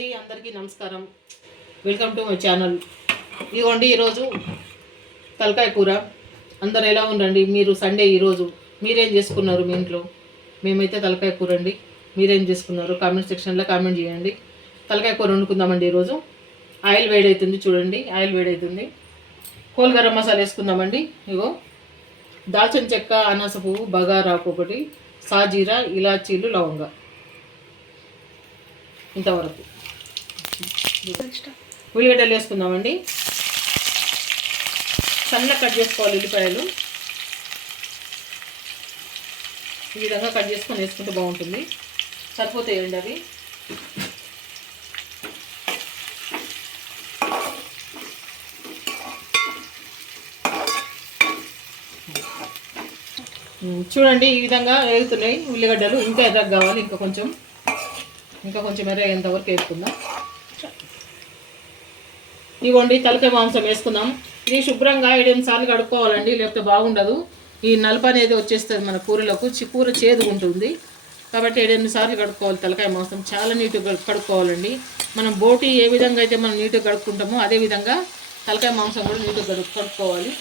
అందరికీ నమస్కారం. Welcome to my channel. ఇదిగోండి ఈరోజు తలకాయ కూర. అందరు ఎలా ఉండండి? మీరు సండే ఈరోజు మీరేం చేసుకున్నారు మీ ఇంట్లో? మేమైతే తలకాయ కూర అండి. మీరేం చేసుకున్నారు కామెంట్ సెక్షన్లో కామెంట్ చేయండి. తలకాయ కూర వండుకుందామండి ఈరోజు. ఆయిల్ వేడవుతుంది చూడండి, ఆయిల్ వేడవుతుంది. హోల్ గరం మసాలా వేసుకుందామండి. ఇగో దాల్చిన చెక్క, అనాస పువ్వు, బగారాకు ఒకటి, సాజీరా, ఇలాచీలు, లవంగ, ఇంతవరకు. ఉల్లిగడ్డలు వేసుకుందామండి. సన్నగా కట్ చేసుకోవాలి ఉల్లిపాయలు. ఈ విధంగా కట్ చేసుకొని వేసుకుంటే బాగుంటుంది. సరిపోతాయండి అవి. చూడండి ఈ విధంగా వేగుతున్నాయి ఉల్లిగడ్డలు. ఇంకా ఎర్రగా కావాలి, ఇంకా కొంచెం ఎర్రగేంత వరకు వేసుకుందాం. ఇవ్వండి తలకాయ మాంసం వేసుకుందాం. ఇది శుభ్రంగా 7 సార్లు కడుక్కోవాలండి, లేకపోతే బాగుండదు. ఈ నలుపు అనేది వచ్చేస్తుంది మన కూరలకు, కూర చేదుగుంటుంది. కాబట్టి 7 సార్లు కడుక్కోవాలి. తలకాయ మాంసం చాలా నీట్గా కడుక్కోవాలండి. మనం బోటి ఏ విధంగా అయితే మనం నీట్గా కడుక్కుంటామో అదేవిధంగా తలకాయ మాంసం కూడా నీట్గా కడుక్కోవాలి.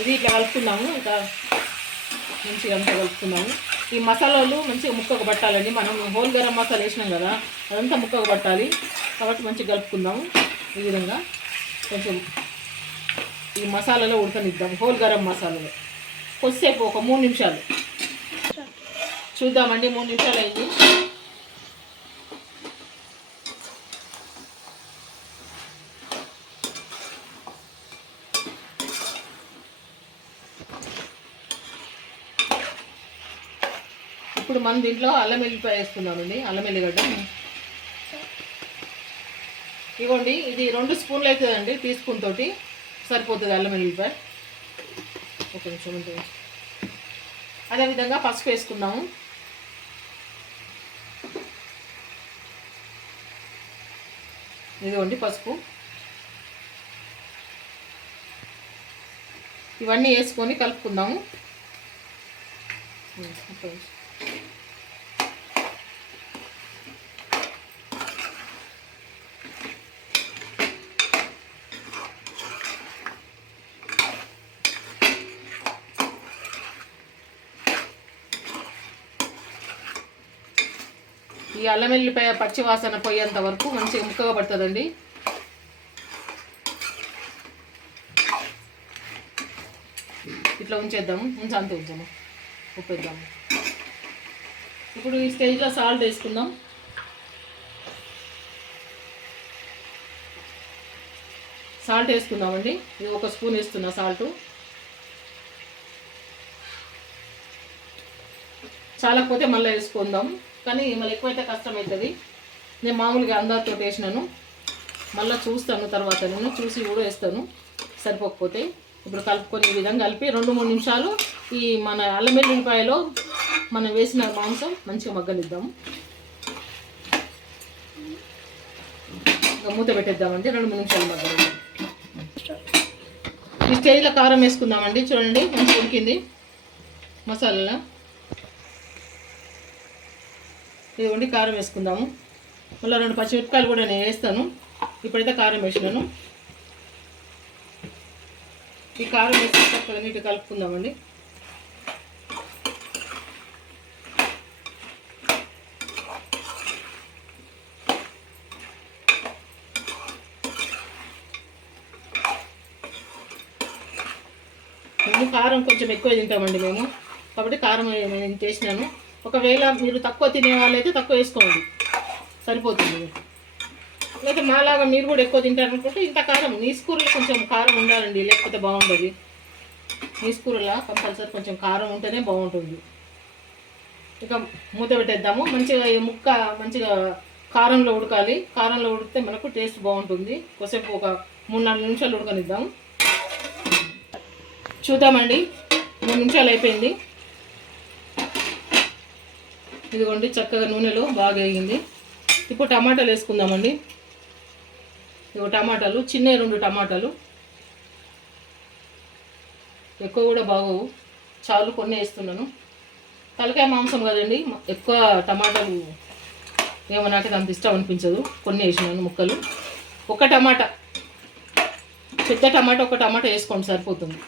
ఇది ఇట్లా కలుపుకున్నాము. ఇంకా మంచిగా అంతా కలుపుకున్నాము. ఈ మసాలాలు మంచిగా ముక్కకు పట్టాలండి. మనం హోల్ గరం మసాలా వేసినాం కదా, అదంతా ముక్కకు పట్టాలి. కాబట్టి మంచిగా కలుపుకుందాము. ఈ విధంగా కొంచెం ఈ మసాలాలో ఉడకనిద్దాం. హోల్ గరం మసాలాలో కొద్దిసేపు ఒక 3 నిమిషాలు చూద్దామండి. 3 నిమిషాలు అయింది. ఇప్పుడు మనం దీంట్లో అల్లం వెల్లిపాయ వేసుకుందామండి. అల్లం వెల్లిగడ్డ ఇవ్వండి. ఇది 2 స్పూన్లు అవుతుందండి. టీ స్పూన్ తోటి సరిపోతుంది అల్లం వెల్లిపాయ. ఒక నిమిషం ఉంటుంది. అదేవిధంగా పసుపు వేసుకుందాము. ఇదిగోండి పసుపు. ఇవన్నీ వేసుకొని కలుపుకుందాము. ఈ అల్లం వెల్లిపాయ పచ్చి వాసన పోయేంత వరకు మంచిగా ముక్కగా పడుతుందండి. ఇట్లా ఉంచేద్దాము. అంతే ఉంచాము. ఉప్పేద్దాము. ఇప్పుడు ఈ స్టేజ్లో సాల్ట్ వేసుకుందాం. సాల్ట్ వేసుకుందామండి. ఇది 1 స్పూన్ వేస్తున్నా సాల్ట్. చాలకపోతే మళ్ళీ వేసుకుందాం. కానీ మళ్ళీ ఎక్కువైతే కష్టమవుతుంది. నేను మామూలుగా అందరితో వేసినాను. మళ్ళీ చూస్తాను తర్వాత, నేను చూసి కూడా వేస్తాను సరిపోకపోతే. ఇప్పుడు కలుపుకొని ఈ విధంగా కలిపి 2-3 నిమిషాలు ఈ మన అల్లం వెల్లిపాయలో మనం వేసిన మాంసం మంచిగా మగ్గనిద్దాము. మూత పెట్టేద్దామండి. 2-3 నిమిషాలు మగ్గనిద్దాం. ఈ స్టేజ్లో కారం వేసుకుందామండి. చూడండి మంచిగా ఉడికింది మసాలా. ఇదిగోండి కారం వేసుకుందాము. మళ్ళీ 2 పచ్చిమిరపకాయలు కూడా నేను వేస్తాను. ఇప్పుడైతే కారం వేసినాను. ఈ కారం వేసి చక్కగా నీట్గా కలుపుకుందామండి. మేము కారం కొంచెం ఎక్కువ తింటామండి మేము, కాబట్టి కారం నేను చేసినాను. ఒకవేళ మీరు తక్కువ తినే వాళ్ళైతే తక్కువ వేసుకోండి, సరిపోతుంది. లేకపోతే మాలాగా మీరు కూడా ఎక్కువ తింటారనుకుంటే ఇంత కారం, నీసుకూరలో కొంచెం కారం ఉండాలండి, లేకపోతే బాగుంటుంది. నీసుకూరలో కంపల్సరీ కొంచెం కారం ఉంటేనే బాగుంటుంది. ఇక మూత పెట్టేద్దాము. మంచిగా ఈ ముక్క మంచిగా కారంలో ఉడకాలి. కారంలో ఉడికితే మనకు టేస్ట్ బాగుంటుంది. కొద్దిసేపు ఒక 3-4 నిమిషాలు ఉడకనిద్దాము. చూద్దామండి. 3 నిమిషాలు అయిపోయింది. ఇదిగోండి చక్కగా నూనెలో బాగా వేగింది. ఇప్పుడు టమాటాలు వేసుకుందామండి. ఇగో టమాటాలు చిన్న 2 టమాటాలు, ఎక్కువ కూడా బాగోవు, చాలు కొన్ని వేస్తున్నాను. తలకాయ మాంసం కదండి, ఎక్కువ టమాటాలు ఏమో నాకైతే అంత ఇష్టం అనిపించదు. కొన్ని వేసినాను ముక్కలు. ఒక టమాటా, పెద్ద టమాటా, ఒక టమాటా వేసుకోండి సరిపోతుంది.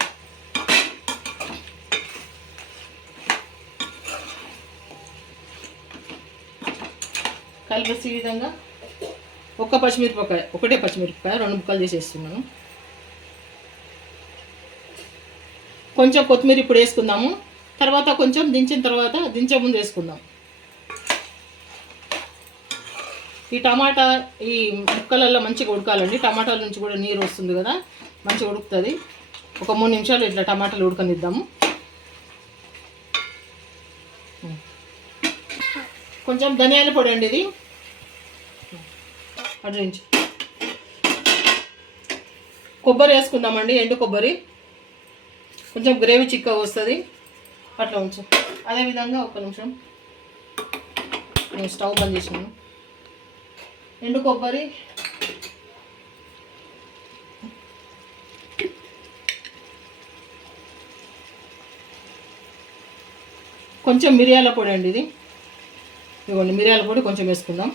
కలిపేసి ఈ విధంగా ఒకటే పచ్చిమిరపకాయ 2 ముక్కలు చేసేస్తున్నాను. కొంచెం కొత్తిమీర ఇప్పుడు వేసుకుందాము, తర్వాత కొంచెం దించే ముందు వేసుకుందాం. ఈ టమాటా ఈ ముక్కలలో మంచిగా ఉడకాలండి. టమాటాల నుంచి కూడా నీరు వస్తుంది కదా, మంచిగా ఉడుకుతుంది. ఒక 3 నిమిషాలు ఇట్లా టమాటాలు ఉడకనిద్దాము. కొంచెం ధనియాల పొడి అండి ఇది, అటు నుంచి కొబ్బరి వేసుకుందామండి, ఎండు కొబ్బరి. కొంచెం గ్రేవీ చిక్కగా వస్తుంది, అట్లా ఉంచు. అదేవిధంగా ఒక్క నిమిషం, నేను స్టవ్ బంద్ చేసినాను. ఎండు కొబ్బరి, కొంచెం మిరియాల పొడి అండి ఇది. ఇవ్వండి, మిరియాల పొడి కొంచెం వేసుకుందాం.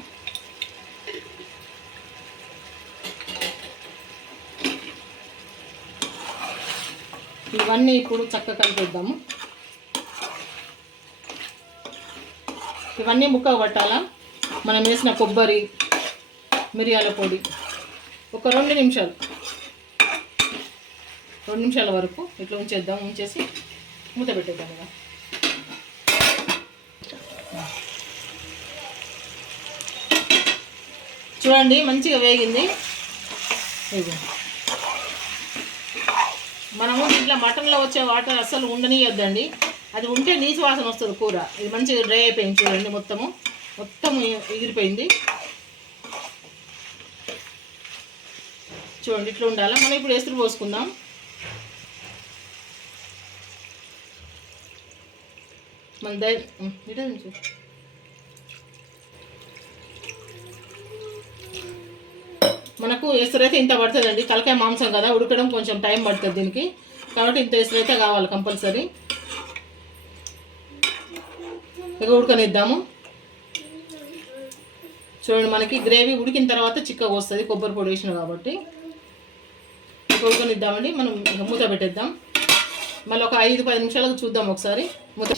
ఇవన్నీ ఇప్పుడు చక్కగా కలిపేద్దాము. ఇవన్నీ ముక్క పట్టాలా. మనం వేసిన కొబ్బరి, మిరియాల పొడి ఒక 2 నిమిషాల వరకు ఇట్లా ఉంచేద్దాం. ఉంచేసి మూత పెట్టేద్దాం కదా. చూడండి మంచిగా వేగింది. మనము ఇట్లా మటన్లో వచ్చే వాటర్ అస్సలు ఉండనియొద్దండి, అది ఉంటే నీచు వాసన వస్తుంది కూర. ఇది మంచిగా డ్రై అయిపోయింది చూడండి, మొత్తం ఎగిరిపోయింది. చూడండి ఇట్లా ఉండాలి. మనం ఇప్పుడు ఎసురు పోసుకుందాం. మనకు ఎసురు అయితే ఇంత పడుతుందండి. తలకాయ మాంసం కదా, ఉడకడం కొంచెం టైం పడుతుంది దీనికి, కాబట్టి ఇంత ఎసురు అయితే కావాలి కంపల్సరీ. ఇక ఉడకనిద్దాము. చూడండి మనకి గ్రేవీ ఉడికిన తర్వాత చిక్కగా వస్తుంది, కొబ్బరి పొడి వేసిన కాబట్టి. ఇక ఉడకనిద్దామండి. మనం మూత పెట్టేద్దాం. మళ్ళీ ఒక 5-10 నిమిషాలకు చూద్దాం ఒకసారి. మూత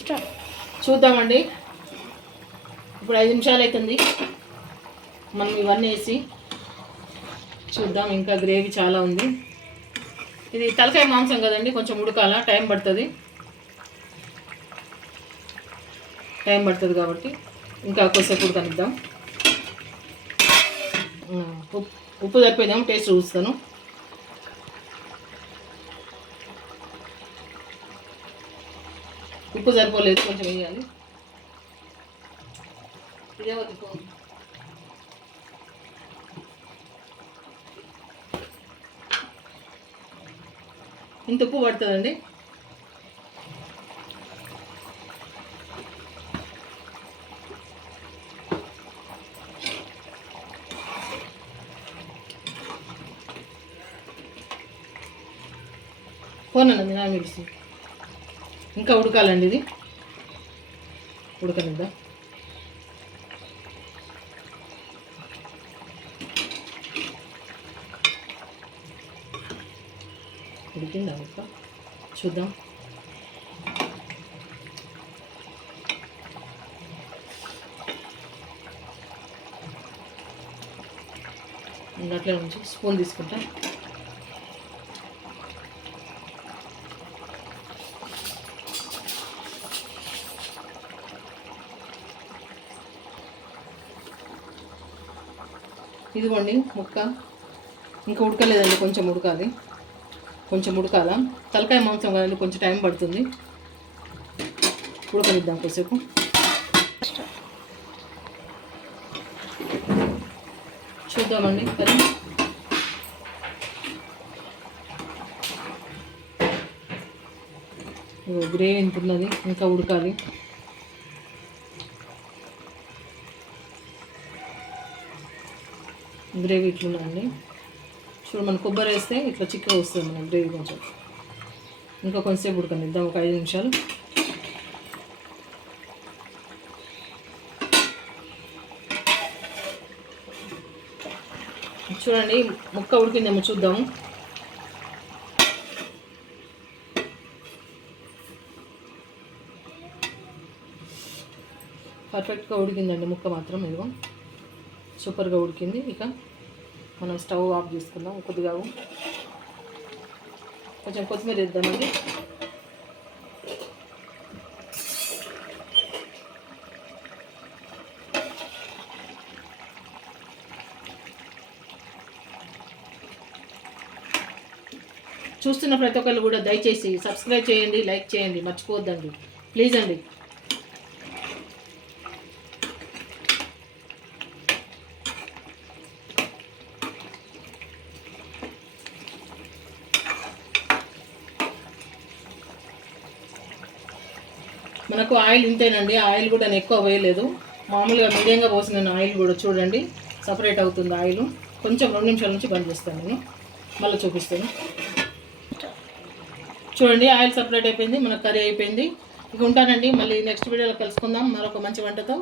చూద్దామండి. ఇప్పుడు 5 నిమిషాలు అవుతుంది. మనం ఇవన్నీ వేసి చూద్దాం. ఇంకా గ్రేవీ చాలా ఉంది. ఇది తలకాయ మాంసం కదండి, కొంచెం ఉడకాల, టైం పడుతుంది కాబట్టి ఇంకా కొద్దిసేపు ఉడకనిద్దాం. ఉప్పు సరిపోయిద్దాం, టేస్ట్ చూస్తాను. ఉప్పు సరిపోలేదు, కొంచెం వేయాలి. ఇదే ఇంత ఉప్పు పడుతుందండి. పోనండి నా మిడిసి ఇంకా ఉడకాలండి. ఇది ఉడకనిద్దాం. ఉడికిందా ఇంకా చూద్దాం. అట్లే నుంచి స్పూన్ తీసుకుంటా. ఇదిగోండి ముక్క ఇంకా ఉడకలేదండి, కొంచెం ఉడకాల. తలకాయ మాంసం కదండి, కొంచెం టైం పడుతుంది. ఉడకనిద్దాం కొద్దిసేపు. చూద్దామండి కర్రీ. గ్రేవీ ఎంత ఉన్నది, ఇంకా ఉడకాలి. గ్రేవీ ఇట్లుందండి. చూడు, మనం కొబ్బరి వేస్తే ఇట్లా చిక్కగా వస్తుంది మన గ్రేవీ. కొంచెం ఇంకా కొంచెంసేపు ఉడకనిద్దాం, ఒక 5 నిమిషాలు. చూడండి ముక్క ఉడికిందేమో చూద్దాము. పర్ఫెక్ట్గా ఉడికిందండి ముక్క మాత్రం. ఇదిగో సూపర్గా ఉడికింది. ఇక మనం స్టవ్ ఆఫ్ చేసుకుందాం. కొద్దిగా కొంచెం కొత్తిమీర వేద్దామండి. చూస్తున్న ప్రతి ఒక్కరు కూడా దయచేసి సబ్స్క్రైబ్ చేయండి, లైక్ చేయండి, మర్చిపోవద్దండి ప్లీజ్ అండి. మనకు ఆయిల్ ఇంతేనండి. ఆయిల్ కూడా నేను ఎక్కువ వేయలేదు, మామూలుగా మీడియంగా పోసిన ఆయిల్ కూడా చూడండి సపరేట్ అవుతుంది ఆయిల్. కొంచెం 2 నిమిషాల నుంచి బంద్ చేస్తాను, నేను మళ్ళీ చూపిస్తాను. చూడండి ఆయిల్ సపరేట్ అయిపోయింది, మన కర్రీ అయిపోయింది. ఇక ఉంటానండి, మళ్ళీ నెక్స్ట్ వీడియోలో కలుసుకుందాం మరొక మంచి వంటతో.